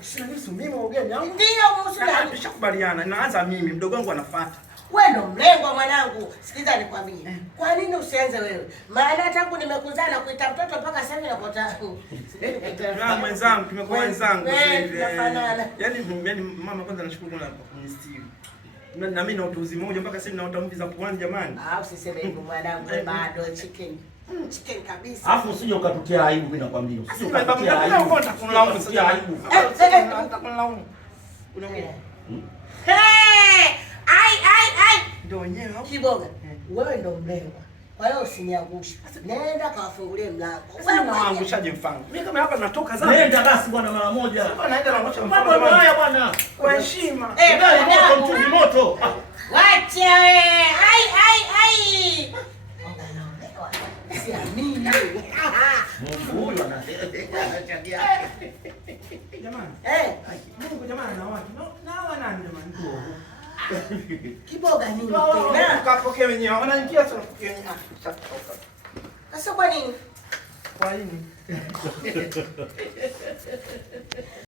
Sinihusu mimi ugeni au? Ndio muhusu gani? Tushakubaliana. Naanza mimi, mdogo wangu anafuata. Wewe ndo mlengo mwanangu. Sikiza nikwambie. Kwa nini usianze wewe? Maana tangu nimekuzaa na kuita mtoto mpaka sasa hivi napota. Na mwenzangu, tumekuwa wenzangu sasa hivi. Tunafanana. Yaani mama kwanza nashukuru kwa kunistiri. Na mimi na utuzi mmoja mpaka sasa hivi naota mvi za puani jamani. Usiseme hivyo mwanangu, bado chicken. Chicken kabisa. Alafu usije ukatutia aibu mimi nakwambia. Usije ukatutia aibu. Aibu. Utakunilaumu Usije aibu. Utakunilaumu. Unaongea. Ai. Ndio wenyewe au? Kiboga. Wewe ndo mlengwa. Kwa hiyo usiniangushe. Nenda kawafungulie mlango. Sasa naangushaje mfano? Mimi kama hapa natoka zangu. Nenda basi bwana mara moja. Hapa naenda naangusha mfano. Mambo haya bwana. Kwa heshima. Moto mtungi moto. Wacha wewe. Ai. Siamini. Mungu huyu anachangia. Jamani. Mungu jamani na watu. Na nani jamani? Kiboga nini tena? Kapokea wenyewe. Wanaingia sana kupokea wenyewe. Sasa kwa nini? Kwa nini?